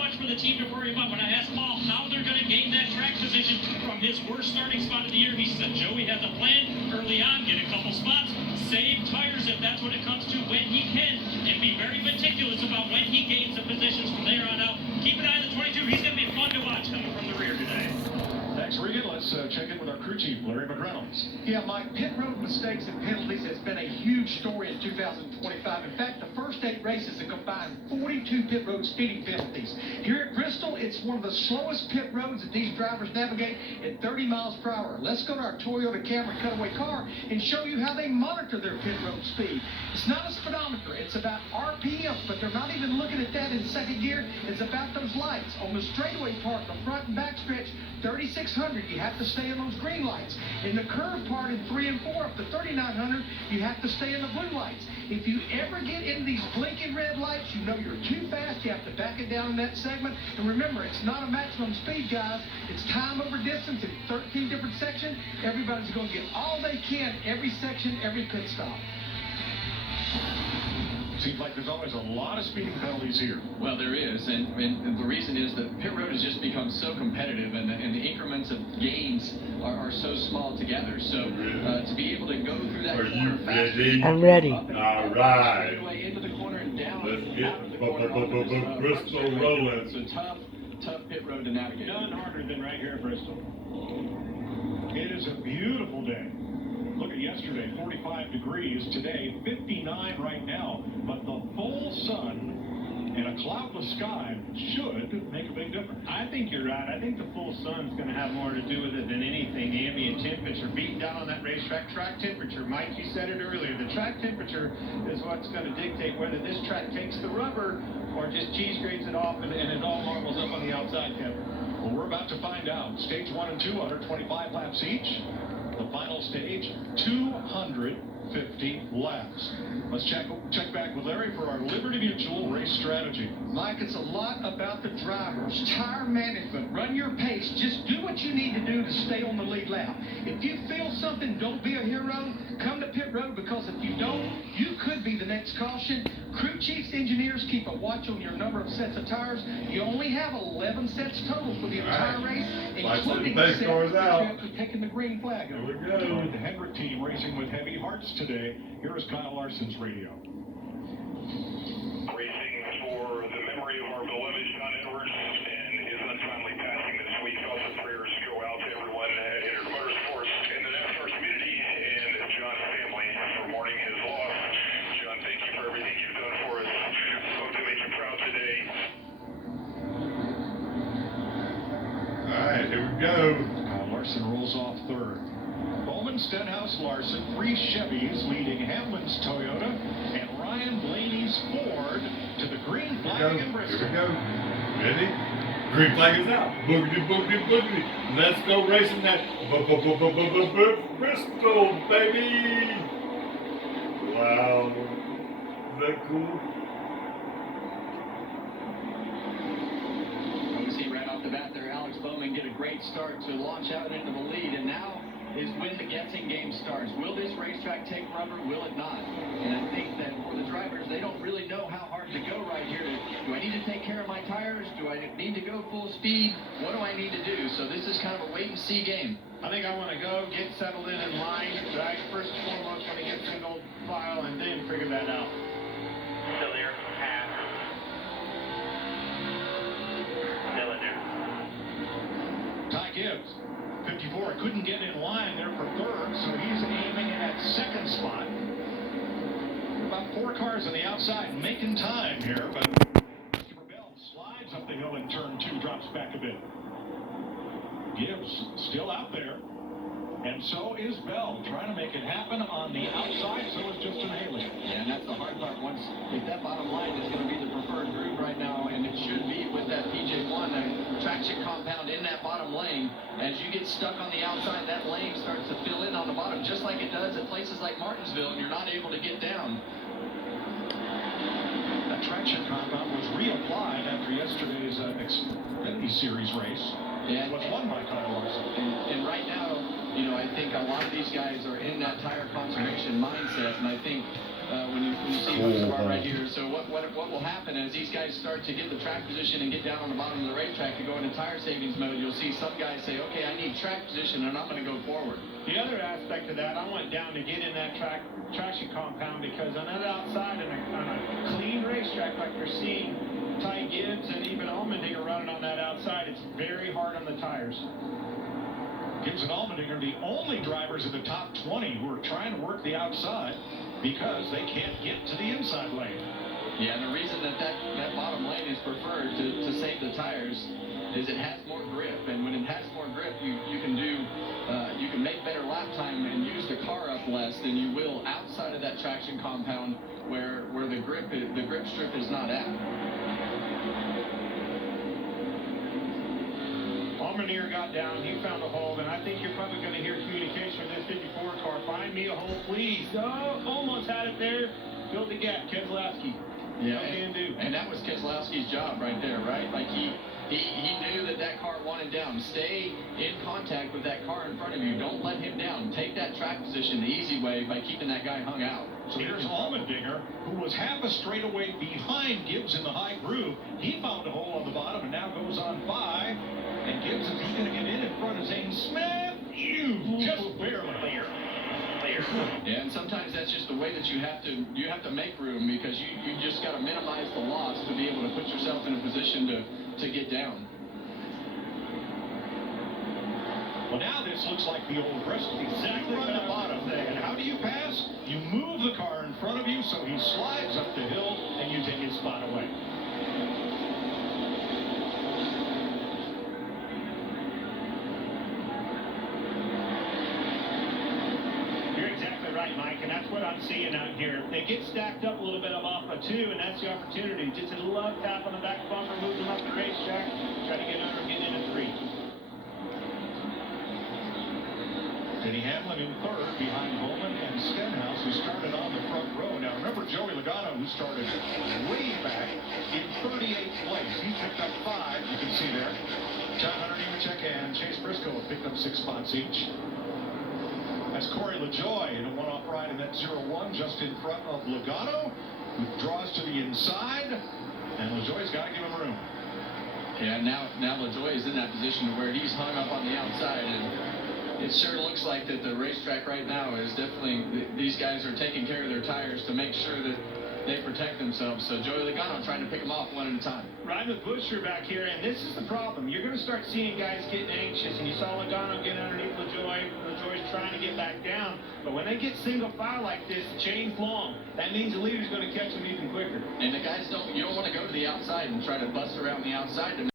much for the team to worry about. When I asked Paul how they're going to gain that track position from his worst starting spot of the year, he said Joey has a plan early on, get a couple spots, save tires if that's what it comes to when he can, and be very meticulous about when he gains the positions from there on out. Keep an eye on the 22. He's going to be fun to watch coming from the rear today. Thanks, Regan. Let's check in with our crew chief, Larry McReynolds. Yeah, Mike, pit road mistakes and penalties has been a huge story in 2025. In fact, the first 8 races have combined 42 pit road speeding penalties. Here at Bristol, it's one of the slowest pit roads that these drivers navigate at 30 miles per hour. Let's go to our Toyota Camry cutaway car and show you how they monitor their pit road speed. It's not a speedometer. It's about RPM, but they're not even looking at that in second gear. It's about those lights. On the straightaway part, the front and back stretch, 3600, you have to stay in those green lights. In the curve part in 3 and 4 up to 3900, you have to stay in the blue lights. If you ever get in these blinking red lights, you know you're too fast. You have to back it down in that segment. And remember, it's not a maximum speed, guys. It's time over distance in 13 different sections. Everybody's going to get all they can, every section, every pit stop. Seems like there's always a lot of speeding penalties here. Well, there is, and the reason is that pit road has just become so competitive, and the increments of gains are so small together. So to be able to go through that corner fast, I'm ready. All right. Into the corner and down. Let's get Bristol rolling. It's a tough pit road to navigate. None harder than right here at Bristol. It is a beautiful day. Look at yesterday, 45 degrees. Today, 59 right now. But the full sun and a cloudless sky should make a big difference. I think you're right. I think the full sun's going to have more to do with it than anything. Ambient temperature beat down on that racetrack. Track temperature, Mike, you said it earlier. The track temperature is what's going to dictate whether this track takes the rubber or just cheese grates it off and it all marbles up on the outside, Kevin. Well, we're about to find out. Stage 1 and 2 under 25 laps each. The final stage, 250 laps. Let's check back with Larry for our Liberty Mutual race strategy. Mike, it's a lot about the drivers. Tire management. Run your pace. Just do what you need to do to stay on the lead lap. If you feel something, don't be a hero. Come to pit road, because if you don't, you could be the next caution. Crew chiefs, engineers keep a watch on your number of sets of tires. You only have 11 sets total for the entire race, including the set for taking the green flag. Here we go. The Hendrick team racing with heavy hearts today. Here is Kyle Larson's radio. Racing for the memory of our beloved John Edwards and his untimely passing this week. Also, prayers go out to everyone at Hendrick Motorsports and the NASCAR community and John's family for mourning his loss. John, thank you for everything you've done for us. Hope to make you proud today. All right, here we go. Kyle Larson rolls off third. Bowman, Stenhouse, Larson, 3 Chevys leading Hamlin's Toyota and Ryan Blaney's Ford to the green flag in Bristol. Here we go. Ready? Green flag is out. Boogity, boogity, boogity. Let's go racing that Bristol, baby. Wow. Is that cool? You see right off the bat there, Alex Bowman get a great start to launch out into the lead, and now is when the guessing game starts. Will this racetrack take rubber? Will it not? And I think that for the drivers, they don't really know how hard to go right here. Do I need to take care of my tires? Do I need to go full speed? What do I need to do? So this is kind of a wait-and-see game. I think I want to go, get settled in line, right? First and foremost, when I get single file, and then figure that out. Still there. Half. Still in there. Ty Gibbs, 54, couldn't get in line there for third, so he's aiming in at second spot. About 4 cars on the outside making time here, but Christopher Bell slides up the hill in turn 2, drops back a bit. Gibbs still out there, and so is Bell, trying to make it happen on the outside, so is Justin Haley. Yeah, and that's the hard part. If that bottom line is going to be the preferred groove right now, and it should be with that PJ1, that traction compound in that bottom lane, as you get stuck on the outside, that lane starts to fill in on the bottom, just like it does at places like Martinsville, and you're not able to get down. That traction compound was reapplied after yesterday's Xfinity Series race. Yeah, was won by Kyle Larson. And right now, you know, I think a lot of these guys are in that tire conservation mindset, and I think when you see the bar right here. So what will happen as these guys start to get the track position and get down on the bottom of the racetrack to go into tire savings mode, you'll see some guys say, okay, I need track position and I'm going to go forward. The other aspect of that, I went down to get in that traction compound because on that outside on a clean racetrack like you're seeing Ty Gibbs and even Allmendinger running on that outside, it's very hard on the tires. Gibbs and Allmendinger are the only drivers in the top 20 who are trying to work the outside because they can't get to the inside lane. Yeah, and the reason that bottom lane is preferred to save the tires is it has more grip, and when it has more grip, you can make better lap time and use the car up less than you will outside of that traction compound where the grip strip is not at. Allmendinger got down, he found a hole, and I think you're probably going to hear communication from this 54 car. Find me a hole, please. Oh, almost had it there. Filled the gap, Keselowski. Yeah, and that was Keselowski's job right there, right? Like he knew that car wanted down. Stay in contact with that car in front of you. Don't let him down. Take that track position the easy way by keeping that guy hung out. So here's Allmendinger, who was half a straightaway behind Gibbs in the high groove. He found a hole on the bottom and now goes on by. And Gibbs, is he going to get in front of Zane Smith? Just barely. Yeah, and sometimes that's just the way that you have to make room because you just got to minimize the loss to be able to put yourself in a position to get down. Well, now this looks like the old Bristol. Exactly on the bottom. And how do you pass? You move the car in front of you so he slides up the hill and you take his spot away. Right, Mike, and that's what I'm seeing out here. They get stacked up a little bit off a 2, and that's the opportunity. Just a love tap on the back bumper, move them up the racetrack, try to get under, get into 3. Denny Hamlin in third behind Bowman and Stenhouse, who started on the front row. Now remember Joey Logano, who started way back in 38th place. He picked up 5, you can see there. John Hunter, Nemechek, and Chase Briscoe have picked up 6 spots each. That's Corey LaJoie in a one-off ride in that 0-1 just in front of Logano, who draws to the inside, and LaJoie's got to give him room. Yeah, now LaJoie is in that position to where he's hung up on the outside, and it sure looks like that the racetrack right now is definitely, these guys are taking care of their tires to make sure that they protect themselves. So Joey Logano trying to pick them off one at a time. Riding with Buscher back here, and this is the problem. You're going to start seeing guys getting anxious, and you saw Logano get underneath LaJoie. LaJoie's trying to get back down, but when they get single file like this, chains long, that means the leader's going to catch them even quicker. And the guys you don't want to go to the outside and try to bust around the outside to